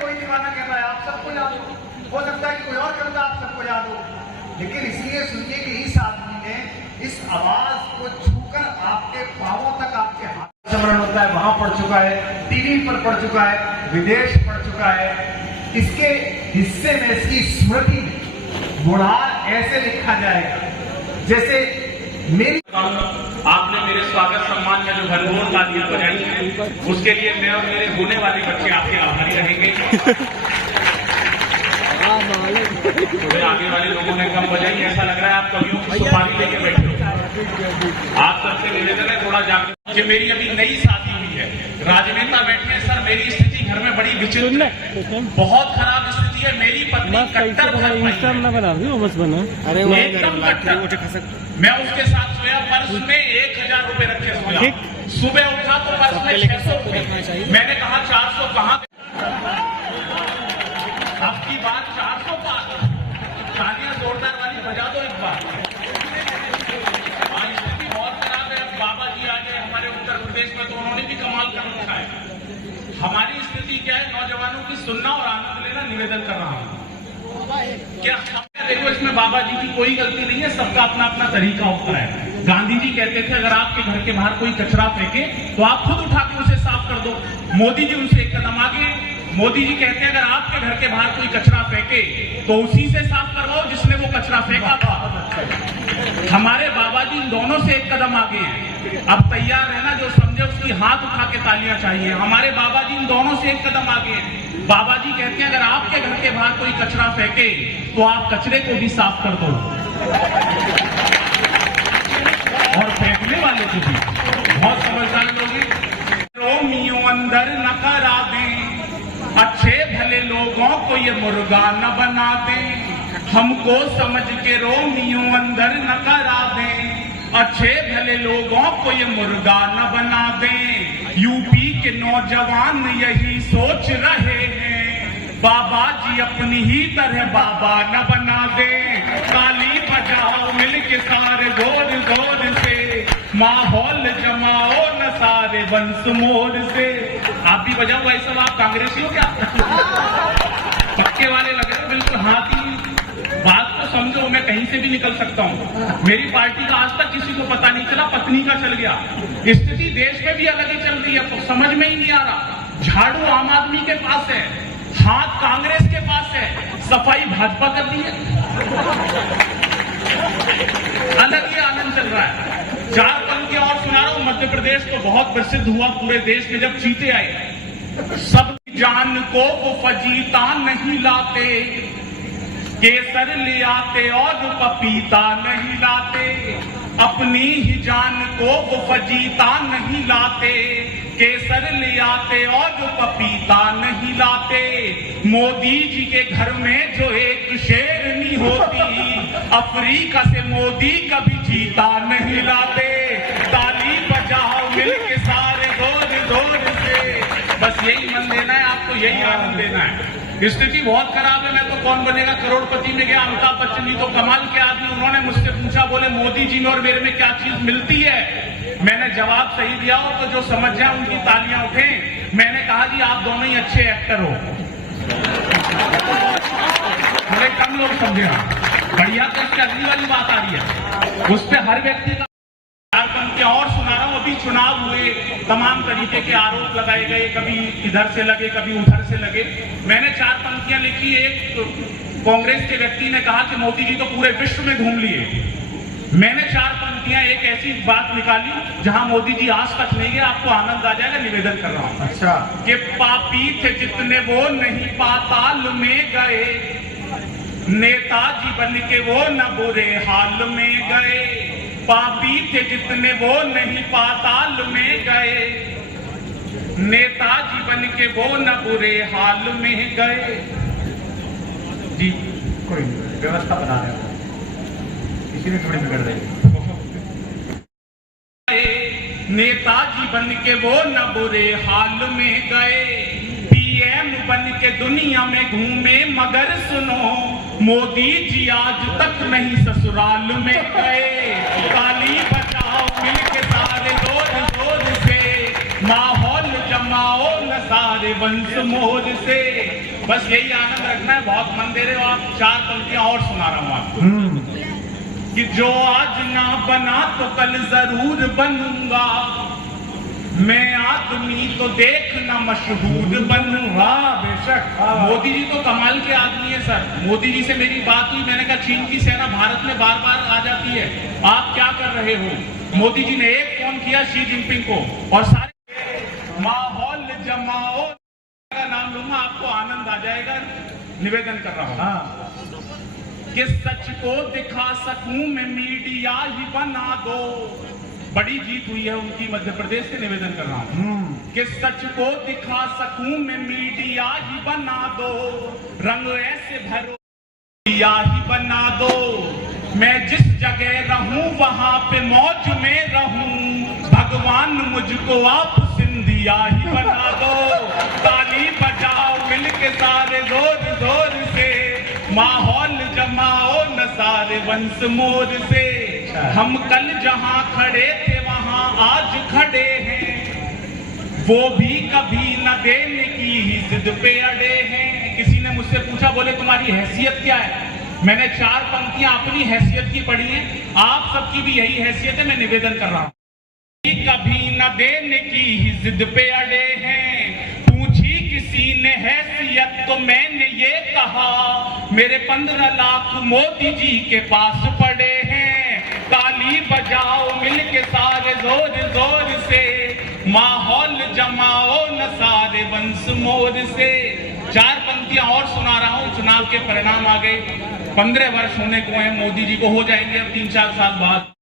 कोई दीवाना कहता है आप सबको याद हो सकता है कि कोई और कहता आप सबको याद हो, लेकिन इसलिए सुनिए कि इस आदमी ने इस आवाज को छूकर आपके पांवों तक, आपके हाथ स्मरण होता है वहां पढ़ चुका है, टीवी पर पढ़ चुका है, विदेश पढ़ चुका है। इसके हिस्से में, इसकी स्मृति में बुढ़ार ऐसे लिखा जाएगा जैसे मेरी। आपने मेरे स्वागत सम्मान में जो भरपूर तालियां बजाई हैं, उसके लिए मैं और मेरे होने वाले बच्चे आपके आभारी रहेंगे। थोड़े आगे वाले लोगों ने कम बजाई, ऐसा लग रहा है आप कवियों की सुपारी लेके बैठे हो। आप सबसे निवेदन है थोड़ा जागरूक, कि मेरी अभी नई शादी हुई है, राजनेता बैठे हैं। सर मेरी स्थिति घर में बड़ी विचित्र है, बहुत खराब स्थिति है। मेरी पत्नी कट्टर एकदम कट्टर। मैं उसके साथ सोया, पर्स में 1000 रुपए रखे सोया। सुबह उठा तो पर्स में 600 रुपए। मैंने कहा 400 कहाँ? अब की बात 400 का। तालियां जोरदार वाली बजा दो एक बार। आज स्थिति बहुत खराब है। अब बाबा जी आ गए हमारे उत्तर प्रदेश में, तो उन्होंने भी कमाल कर रखा है। हमारी स्थिति क्या है, नौजवानों की सुनना और आनंद लेना निवेदन कर रहा हूं। क्या देखो, इसमें बाबा जी की कोई गलती नहीं है, सबका अपना अपना तरीका होता है। गांधी जी कहते थे अगर आपके घर के बाहर कोई कचरा फेंके तो आप खुद उठा के उसे साफ कर दो। मोदी जी उनसे एक कदम आगे। मोदी जी कहते हैं अगर आपके घर के बाहर कोई कचरा फेंके तो उसी से साफ करवाओ जिसने वो कचरा फेंका था। हमारे बाबा जी इन दोनों से एक कदम आगे हैं। अब तैयार रहना, जो समझे उसकी हाथ उठा के तालियां चाहिए। हमारे बाबा जी इन दोनों से एक कदम आगे हैं। बाबा जी कहते हैं अगर आपके घर के बाहर कोई कचरा फेंके तो आप कचरे को भी साफ कर दो, और फेंकने वाले को भी। बहुत समझदार लोग हैं। रोमियो अंदर न करा दें, अच्छे भले लोगों को ये मुर्गा न बना दें। हमको समझ के रोमियो अंदर न करा दें, अच्छे भले लोगों को ये मुर्गा न बना दें। यूपी के नौजवान यही सोच रहे हैं, बाबा जी अपनी ही तरह बाबा न बना दे। ताली बजाओ मिलके सारे जोर जोर से, माहौल जमाओ न सारे बंस मोर से। आप भी बजाओ भाई साहब, आप कांग्रेसी हो क्या? पक्के वाले लग रहे हो बिल्कुल। हाथी बात तो समझो, मैं कहीं से भी निकल सकता हूँ। मेरी पार्टी का आज तक किसी को पता नहीं चला, पत्नी का चल गया। स्थिति देश में भी अलग ही चल रही है, तो समझ में ही नहीं आ रहा। झाड़ू आम आदमी के पास है, हाथ कांग्रेस के पास है, सफाई भाजपा कर दी है। अलग ही आनंद चल रहा है। 4 पंक्तियां और सुना रहा हूं। मध्य प्रदेश तो बहुत प्रसिद्ध हुआ पूरे देश में जब चीते आए। सबकी जान को वो फजीता नहीं लाते, केसर ले आते और पपीता नहीं लाते। अपनी ही जान को वो फजीता नहीं लाते, केसर ले आते और पपीता नहीं लाते। मोदी जी के घर में जो एक शेरनी होती, अफ्रीका से मोदी कभी जीता नहीं लाते। ताली बजाओ मिलके सारे जोर जोर से, बस यही मन लेना है आपको, यही आनंद लेना है। स्थिति बहुत खराब है। मैं तो कौन बनेगा करोड़पति में गया, अमिताभ बच्चन जी तो कमाल के आदमी, उन्होंने मुझसे पूछा, बोले मोदी जी में और मेरे में क्या चीज मिलती है? मैंने जवाब सही दिया हो तो जो समझ जाए उनकी तालियां उठें। मैंने कहा जी आप दोनों ही अच्छे एक्टर हो। थोड़े कम लोग समझे। बढ़िया तो इसकी अगली वाली बात आ रही है, उस पर हर व्यक्ति का। 4 पंक्तियां और सुना रहा हूं। अभी चुनाव हुए, तमाम तरीके के आरोप लगाए गए, कभी इधर से लगे कभी उधर से लगे। मैंने 4 पंक्तियां लिखी। एक कांग्रेस के व्यक्ति ने कहा कि मोदी जी तो पूरे विश्व में घूम लिए। मैंने 4 पंक्तियां एक ऐसी बात निकाली जहां मोदी जी आज तक नहीं गए, आपको आनंद आ जाएगा, निवेदन कर रहा हूं। अच्छा, कि पापी थे जितने वो नहीं पाताल में गए, नेताजी बन के वो न बुरे हाल में गए। पापी थे जितने वो नहीं पाताल में गए, नेताजी बन के वो न बुरे हाल में गए। जी कोई व्यवस्था बना रहे हो, किसी ने थोड़ी बिगड़ रही। नेताजी बन के वो न बुरे हाल में गए, पीएम बन के दुनिया में घूमे, मगर सुनो मोदी जी आज तक नहीं ससुराल में गए। ताली बजाओ मिलके सारे जोर जोर से, माहौल जमाओ न सारे वंश मोर से। बस यही आनंद रखना है, बहुत मन दे रहे हो आप। 4 पंक्तियां और सुना रहा हूं आपको कि जो आज ना बना तो कल जरूर बनूंगा, मैं आदमी तो देखना मशहूर बनूंगा। बेशक। मोदी जी तो कमाल के आदमी है सर। मोदी जी से मेरी बात हुई, मैंने कहा चीन की सेना भारत में बार बार आ जाती है, आप क्या कर रहे हो? मोदी जी ने एक फोन किया शी जिनपिंग को और सारे माहौल जमाओ का नाम लूंगा, आपको आनंद आ जाएगा। निवेदन कर रहा हूं कि सच को दिखा सकूं मैं, मीडिया ही बना दो। बड़ी जीत हुई है उनकी मध्य प्रदेश से। निवेदन कर रहा हूं कि सच को दिखा सकूं मैं, मीडिया ही बना दो। रंग ऐसे भरो मीडिया ही बना दो। मैं जिस जगह रहूं वहां पे मौज में रहूं। भगवान मुझको आप सिंधिया ही बना दो। ताली बजाओ मिलके सारे जोर जोर से, माहौल जमाओ न सारे वंश मोर से। हम कल जहां खड़े थे वहां आज खड़े हैं, वो भी कभी न देने की ही जिद पे अड़े हैं। किसी ने मुझसे पूछा, बोले तुम्हारी हैसियत क्या है? मैंने 4 पंक्तियां अपनी हैसियत की पढ़ी हैं, आप सबकी भी यही हैसियत है, मैं निवेदन कर रहा हूं। कभी न देने की ही जिद पे अड़े हैं, पूछी किसी ने हैसियत तो मैंने ये कहा, मेरे 15 लाख मोदी जी के पास पड़े हैं। ताली बजाओ मिलके सारे जोर जोर से, माहौल जमाओ न सारे वंश मोर से। 4 पंक्तियां और सुना रहा हूं। चुनाव के परिणाम आ गए, 15 वर्ष होने को हैं मोदी जी को, हो जाएंगे अब 3-4 साल बाद।